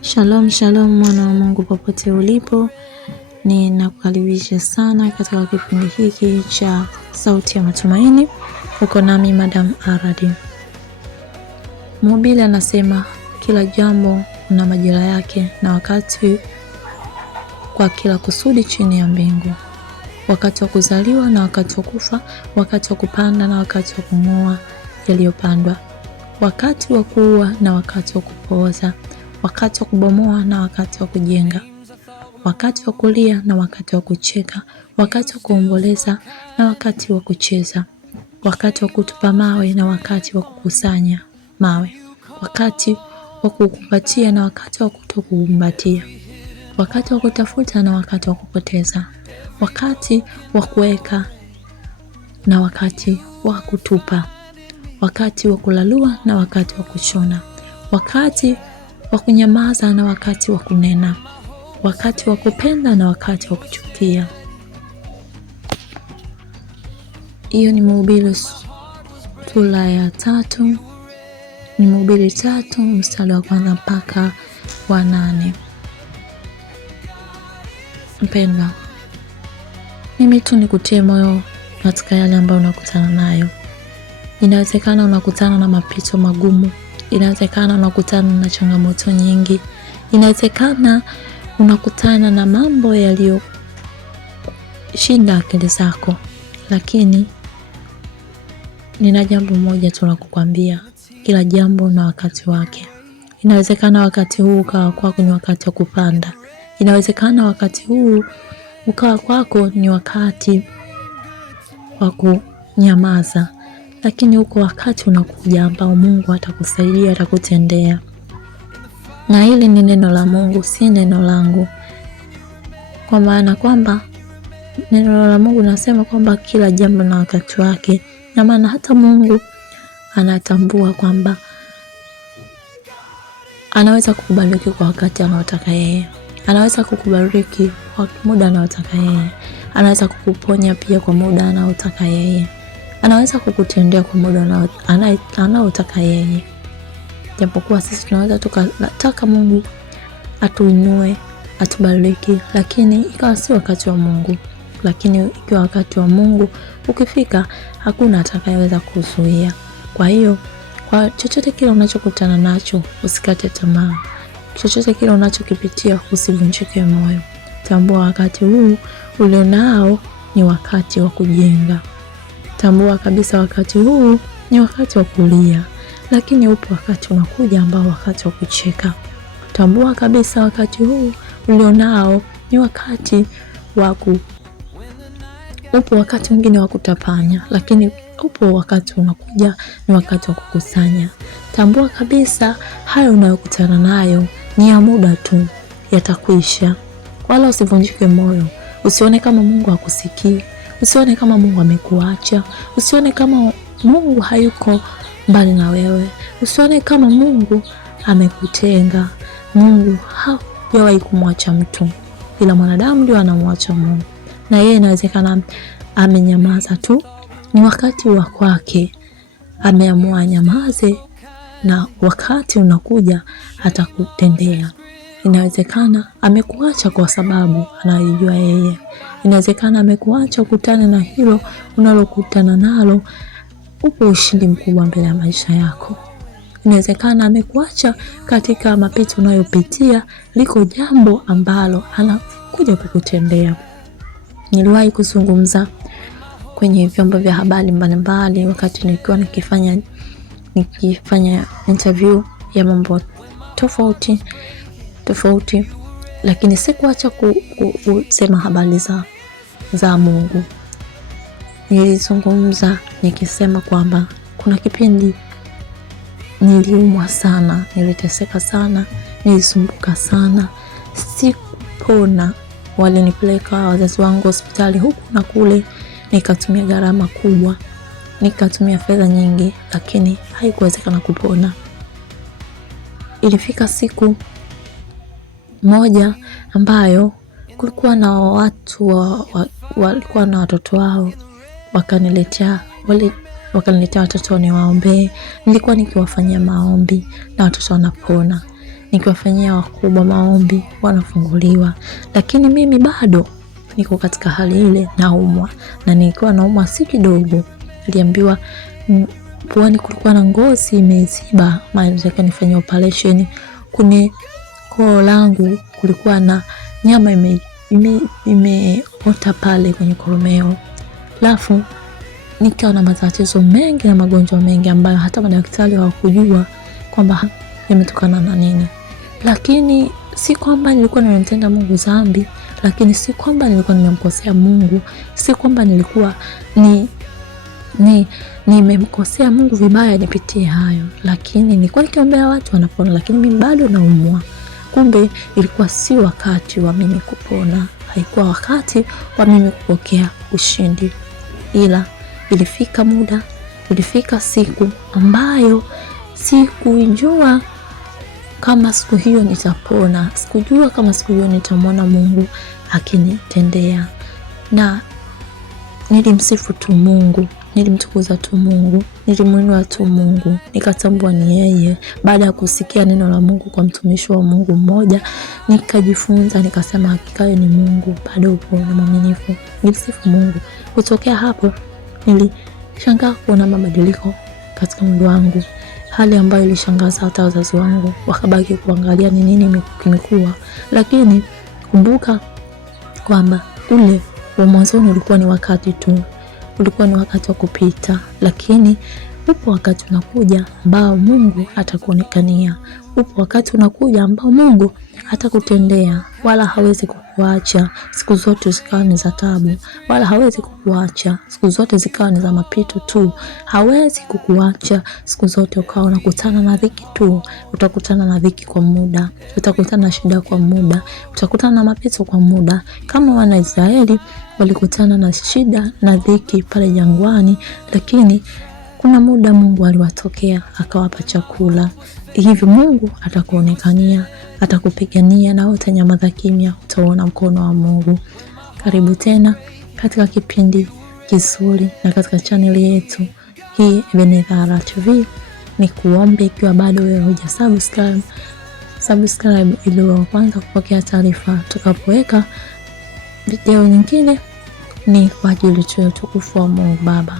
Shalom shalom mwana wa Mungu popote ulipo, ninakukaribisha sana katika kipindi hiki cha sauti ya matumaini. Uko nami Madam Aradi. Mhubiri anasema kila jambo na majira yake na wakati kwa kila kusudi chini ya mbingu. Wakati wa kuzaliwa na wakati wa kufa, wakati wa kupanda na wakati wa kung'oa yaliyopandwa, wakati wa kuua na wakati wa kupooza, wakati wa kubomoa na wakati wa kujenga, wakati wa kulia na wakati wa kucheka, wakati wa kuomboleza na wakati wa kucheza, wakati wa kutupa mawe na wakati wa kukusanya mawe, wakati wa kukumbatia na wakati wa kutokukumbatia, wakati wa kutafuta na wakati wa kupoteza, wakati wa kuweka na wakati wa kutupa, wakati wa kulalua na wakati wa kushona, wakati wa kunyamaza na wakati wa kunena, wakati wa kupenda na wakati wa kuchukia. Hiyo ni Mhubiri sura ya 3, ni Mhubiri 3 mstari wa 1 mpaka wa 8. Mpendwa, mimi tu nikutie moyo katika yale ambayo unakutana nayo. Inawezekana unakutana na mapito magumu, inawezekana unakutana na changamoto nyingi, inawezekana unakutana na mambo yaliyoshinda akili zako, lakini nina jambo moja tu la kukwambia: kila jambo na wakati wake. Inawezekana wakati huu ukawa kwako ni wakati wa kupanda, inawezekana wakati huu ukawa kwako ni wakati wa kunyamaza, lakini huko wakati unakuja ambao Mungu atakusaidia, atakutendea. Na hili ni neno la Mungu, si neno langu. Kwa maana kwamba neno la Mungu nasema kwamba kila jambo na wakati wake. Na maana hata Mungu anatambua kwamba anaweza kukubariki kwa wakati anaotaka yeye. Anaweza kukubariki kwa muda anaotaka yeye. Anaweza kukuponya pia kwa muda anaotaka yeye. Anaweza kukutendea kwa muda anaotaka yeye. Japokuwa sisi tunaweza tukataka Mungu atuinue, atubariki, lakini ikawa si wakati wa Mungu. Lakini ikiwa wakati wa Mungu ukifika, hakuna atakayeweza kuzuia. Kwa hiyo, kwa chochote kile unachokutana nacho, usikate tamaa. Chochote kile unachokipitia, usivunjike moyo. Tambua wakati huu ulionao ni wakati wa kujenga. Tambua kabisa wakati huu ni wakati wa kulia, lakini upo wakati unakuja ambao wakati wa kucheka. Tambua kabisa wakati huu ulionao ni wakati upo wakati mwingine wa kutapanya, lakini upo wakati unakuja ni wakati wa kukusanya. Tambua kabisa hayo unayokutana nayo ni ya muda tu, yatakwisha. Wala usivunjike moyo. Usione kama Mungu hakusikii. Usione kama Mungu amekuacha. Usione kama Mungu hayuko mbali na wewe. Usione kama Mungu amekutenga. Mungu hajawahi kumwacha mtu, ila mwanadamu ndio anamwacha Mungu. Na yeye inawezekana amenyamaza tu, ni wakati wa kwake. Ameamua nyamaze, na wakati unakuja atakutendea. Inawezekana amekuacha kwa sababu anajua yeye. Inawezekana amekuacha ukutane na hilo unalokutana nalo, upo ushindi mkubwa mbele ya maisha yako. Inawezekana amekuacha katika mapito unayopitia, liko jambo ambalo anakuja kukutendea. Niliwahi kuzungumza kwenye vyombo vya habari mbalimbali wakati nilikuwa nikifanya interview ya mambo tofauti, lakini sikuacha kusema habari za Mungu. Nilizungumza nikisema kwamba kuna kipindi niliumwa sana, niliteseka sana, nilisumbuka sana, sikupona. Walinipeleka wazazi wangu hospitali huku na kule, nikatumia gharama kubwa, nikatumia fedha nyingi, lakini haikuwezekana kupona. Ilifika siku moja ambayo kulikuwa na watu walikuwa na watoto wao, wakaniletea watoto niwaombee. Nilikuwa nikiwafanyia maombi na watoto wanapona. nikiwafanyia wakubwa maombi wanafunguliwa, lakini mimi bado niko katika hali ile, naumwa, na nilikuwa naumwa si kidogo. Niliambiwa puani kulikuwa na ngozi imeziba, maana nataka nifanye operation. Kwenye koo langu kulikuwa na nyama imeota pale kwenye koromeo. Alafu nikawa na matatizo mengi na magonjwa mengi ambayo hata madaktari hawakujua kwamba yametokana na nini. Lakini si kwamba nilikuwa nimemtenda Mungu dhambi, lakini si kwamba nilikuwa nimemkosea Mungu, si kwamba nilikuwa nimemkosea Mungu vibaya nipitie hayo, lakini nilikuwa nikiombea watu wanapona, lakini mimi bado naumwa. Kumbe ilikuwa si wakati wa mimi kupona, haikuwa wakati wa mimi kupokea ushindi. Ila ilifika muda, ilifika siku ambayo sikujua kama siku hiyo nitapona, sikujua kama siku hiyo nitamwona Mungu akinitendea. Na nilimsifu tu Mungu, nilimtukuza tu Mungu, nilimuinua tu Mungu, nikatambua ni yeye. Baada ya kusikia neno la Mungu kwa mtumishi wa Mungu mmoja, nikajifunza, nikasema hakika ni Mungu, bado upo na mwaminifu. Nilimsifu Mungu. Kutokea hapo nilishangaa kuona mabadiliko katika mwili wangu, hali ambayo ilishangaza hata wazazi wangu, wakabaki kuangalia ni nini kimekuwa. Lakini kumbuka kwamba ule wa mwanzoni ulikuwa ni wakati tu, ulikuwa ni wakati wa kupita, lakini upo wakati unakuja ambao Mungu atakuonekania. Upo wakati unakuja ambao Mungu atakutendea, wala hawezi kukuacha siku zote zikawa ni za taabu, wala hawezi kukuacha siku zote zikawa ni za mapito tu. Hawezi kukuacha siku zote ukawa unakutana na dhiki tu. Utakutana na dhiki kwa muda, utakutana na shida kwa muda, utakutana na mapito kwa muda. Kama wana Israeli walikutana na shida na dhiki pale jangwani, lakini kuna muda Mungu aliwatokea akawapa chakula. Hivyo Mungu atakuonekania, atakupigania, na utanyamaza kimya, utaona mkono wa Mungu. Karibu tena katika kipindi kizuri na katika channel yetu hii Ebeneza TV. Ni kuombe ikiwa bado wewe hujasubscribe ili uwe wa kwanza kupokea taarifa tukapoweka video nyingine, ni kwa ajili tu ya utukufu wa Mungu Baba.